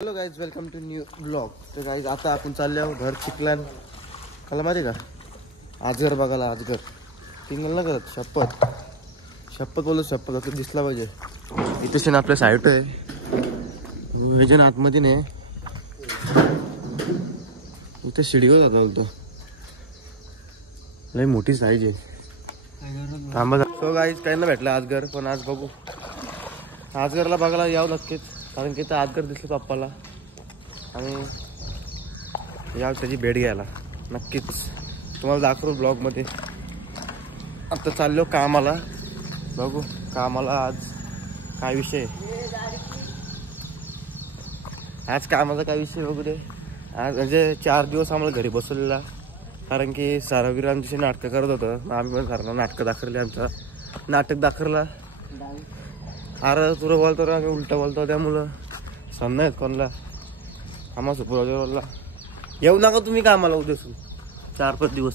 Hello guys, welcome to new blog. तर guys आता आपण चाललो घर चिखलान कला माहिती का, आजगर बघायला. आजगर टिंगल ना करत, शपथ शपथ बोलत, शपथ आता दिसला पाहिजे. इथे आपल्या साईट आहे वेजन आतमध्ये नाही, इथे शिडीवर जाता बोलतो. लई मोठी साईज आहे. थांबा. सो गाईज काही ना भेटलं आजगर, पण आज बघू. आजगरला बघायला यावं नक्कीच, कारण की तर आजगर दिसलं पप्पाला आणि या त्याची भेट घ्यायला नक्कीच तुम्हाला दाखवू ब्लॉगमध्ये. आता चाललो कामाला, बघू कामाला आज काय विषय. आज कामाचा काय विषय बघू दे. आज म्हणजे 4 दिवस आम्हाला घरी बसवलेला, कारण की सारावीर आमची नाटकं करत होतं. आम्ही पण सारांना नाटकं दाखवली. आमचं नाटक दाखवला. अरे तुला बोलतो रे, आम्ही उलटा बोलतो, त्यामुळं सण नाहीत कोणाला. आम्हा सुपरवायझरला येऊ नका तुम्ही कामाला उद्यासून 4-5 दिवस.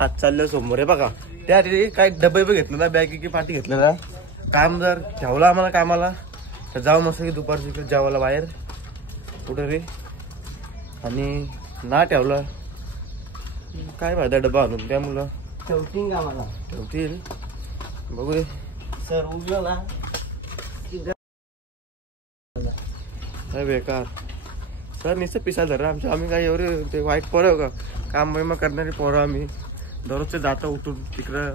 आज चाललं सोमवार आहे बघा. त्या काही डबे बी घेतलं ना, बॅग की पाठी घेतलं ना, काम जर ठेवलं आम्हाला कामाला तर जाऊ मस्त की दुपारची इकडे जेवायला बाहेर कुठं रे. आणि ना ठेवलं काय फायदा डबा आणून, त्यामुळं ठेवतील कामाला, ठेवतील. बघू दे सर उठलं ना काय बेकार. सर नुसतं पिसा धरा आमच्या. आम्ही काय एवढे ते वाईट पोरं का, काम बिमा करणारी पोरं आम्ही. दररोजचे जाता उठून तिकडं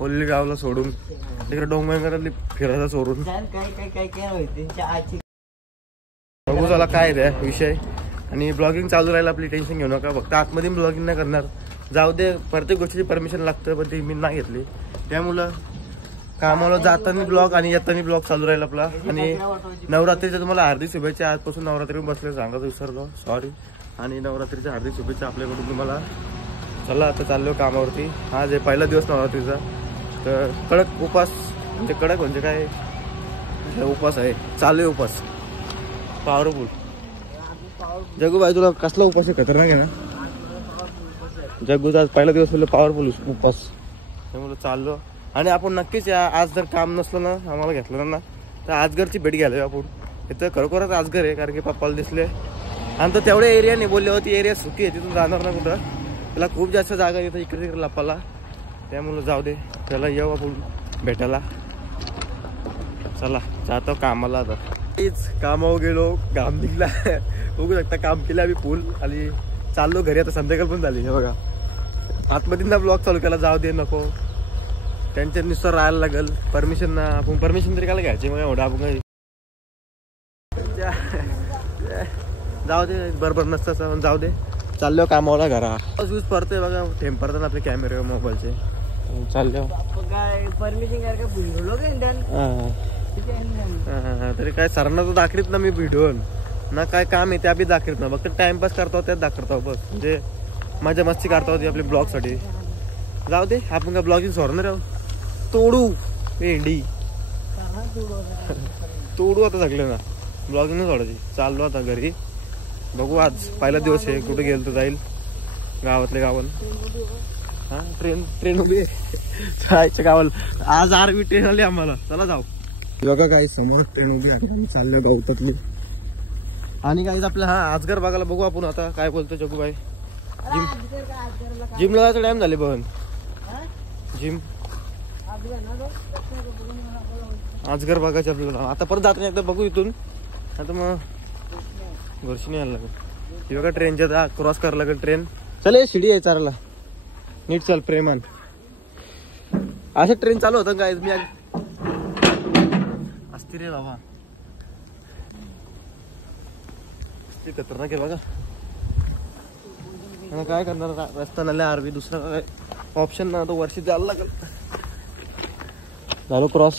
ओल्ली गावला सोडून, तिकडे डोंगरातली फिरायला सोडून. काय होते बघू चला काय द्या विषय. आणि ब्लॉगिंग चालू राहिलं आपली, टेन्शन घेऊ नका. फक्त आतमध्ये ब्लॉगिंग नाही करणार, जाऊ दे. प्रत्येक गोष्टीची परमिशन लागतं, पण ती मी नाही घेतली. त्यामुळं कामाला जाताना ब्लॉग आणि येताना ब्लॉग चालू राहील आपला. आणि नवरात्रीच्या तुम्हाला हार्दिक शुभेच्छा. आजपासून नवरात्री बसले, सांगत विसरलो, सॉरी. आणि नवरात्रीच्या हार्दिक शुभेच्छा आपल्याकडून तुम्हाला. चला आता चाललो कामावरती. आज आहे पहिला दिवस नवरात्रीचा, तर कडक उपास. म्हणजे कडक म्हणजे काय, उपास आहे, चालू आहे उपास पॉवरफुल. जगू भाई तुला कसला उपास आहे, खतरनाक आहे ना. जग्गूचा आज पहिला दिवस म्हणजे पॉवरफुल उपास, त्यामुळे चाललो. आणि आपण नक्कीच आज जर काम नसलं ना, आम्हाला घेतलं ना, तर आजगरची भेट घ्यायला आपण. इथं खरोखरच आजगर आहे, कारण की पप्पाला दिसले. आणि तर तेवढ्या एरिया नाही बोलले होती, एरिया सुकी आहे, तिथून जाणार ना कुठं. त्याला खूप जास्त जागा येतं इकडे तिकडे लपाला, त्यामुळं जाऊ दे. त्याला येऊ आपण भेटायला. चला जातो कामाला. आता तेच कामावर गेलो, काम निघला. बघू शकता काम केलं आम्ही फुल. आणि चाललो घरी. आता संध्याकाळ पण झाली. हे बघा आतमध्ये ना ब्लॉग चालू केला. जाऊ दे नको, त्यांच्या नुसार राहायला लागेल. परमिशन ना, आपण परमिशन तरी काय घ्यायची. मग एवढं आपण काही जाऊ दे, बरोबर नसतं. जाऊ दे, चाललो कामाला घरा. यूज पडतोय बघा, थेंब पडतात आपले कॅमेरे मोबाईलचे. चाललो काय परमिशन काय बोललो तरी काय सरांना तर दाखवत ना मी व्हिडिओ ना, काय काम आहे त्या बी दाखवत ना. फक्त टाइमपास करतो त्यात दाखवतो बस. म्हणजे मजा मस्ती करता होती आपली ब्लॉग साठी. जाऊ दे, आपण काय ब्लॉगिंग सोडणार राहू. तोडू भेंडी तोडू आता सगळे ना, ब्लॉगिंग नाही सोडायची. चाललो आता घरी. बघू आज पहिला दिवस आहे, कुठे गेलं तर जाईल गावातल्या गावाला. हा ट्रेन उभी जायचं गावाला. आज आरवी ट्रेन आली आम्हाला. चला जाऊ. बघा काही समोर ट्रेन उभी आहे, आम्ही चाललोय गावतातली. आणि काहीच आपलं हा आजगर बघायला बघू आपण. आता काय बोलतो जगूबाई, जिमला जायचं टाइम झाले बघ. जिम आजगर बघायचं आपल्याला. आता परत जात नाही, एकदा बघू इथून. आता मग घरशी नाही यायला लागेल. ती बघा ट्रेनच्या क्रॉस करायला लागेल ट्रेन. चल हे शिडी आहे चाराला, नीट चल प्रेमान. असे ट्रेन चालू होतं काय मी असते रे बाबा. ते खतरनाक आहे बघा. काय करणार, रस्ता नाही आरवी, दुसरा काय ऑप्शन ना. तो वर्षी जायला लागेल. झालो क्रॉस.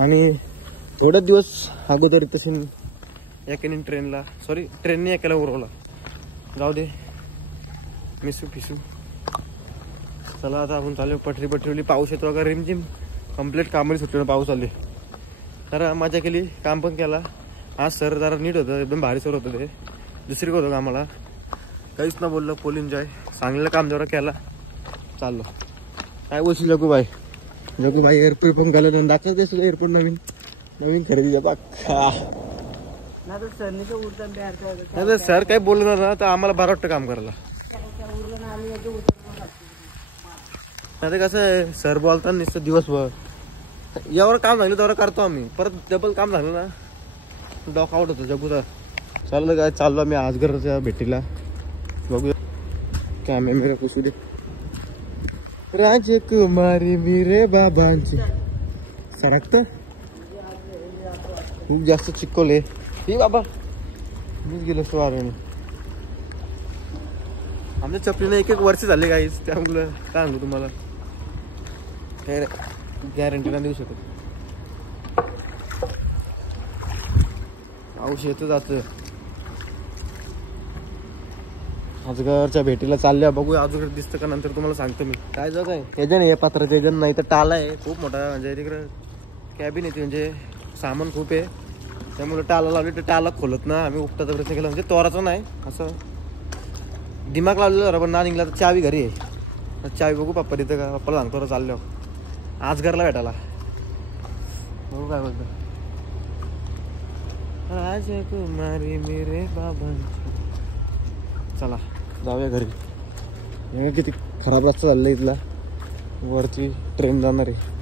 आणि थोड्याच दिवस अगोदर तशी एकाने ट्रेनला, सॉरी ट्रेनने एकाला उरवला. जाऊ दे, मिसू फिसू. चला आता आपण चालू. पटरी पाऊस येतो वगैरे रिमझिम. कम्प्लीट कामाला सुटलं, पाऊस आले. तर मजा केली, काम पण केला. आज सर जरा नीट होतं, एकदम भारी सर होतं. ते दुसरी होतं कामाला, काहीच ना बोललं. फुल एन्जॉय, चांगलं काम जरा केला. चाललो. काय बोलशील जगूबाई. एअरपोर्ट पण गेलं दाखवत एअरपोर्ट नवीन खरेदी. ना तर सरनी तो उरता बिहार नाही तर सर काही बोलणार ना तर आम्हाला बरं वाटतं काम करायला. उरलं ना आम्ही येतो उतरतो. नाही तर कसं आहे सर बोलताना नुसतं दिवसभर यावर काम झालं तेवढं करतो आम्ही, परत डबल काम झालं ना डॉक आउट होतो जगूचा. चाललं काय चाललो आम्ही आजगरच्या भेटीला. बघूया कॅमेरा पुसू दे. राजकुमारी मिरे बाबांची सरकत खूप जास्त चिक्कोले ही बाबा मीच गेलो स्वारीने. आमच्या चपलीने 1-1 वर्ष झाले काहीच, त्यामुळं काय सांगू तुम्हाला काय गॅरंटी नाही देऊ शकत. पाऊस येतं जातं. अजगरच्या भेटीला चालल्या, बघूया अजून दिसतं का नंतर तुम्हाला सांगतो मी. काय जग आहे एजन आहे पात्राचं एजन, नाही तर टाला आहे खूप मोठा. म्हणजे तिकडं कॅबिन येते म्हणजे सामान खूप आहे, त्यामुळे टाला लावली तर टाला खोलत ना. आम्ही उपटाचा प्रयत्न केला म्हणजे तोराचं नाही असं दिमाग लावलेलं जरा, पण ना निघला तर चावी घरी आहे. चावी बघू पप्पा तिथं का, पप्पाला सांगतो चाललो आज घरला भेटायला. बघू काय बोलतो. राजकुमारी मेरे बाबांची. चला जाऊया घरी. किती खराब रस्ता चाललाय इथला, वरची ट्रेन जाणार आहे.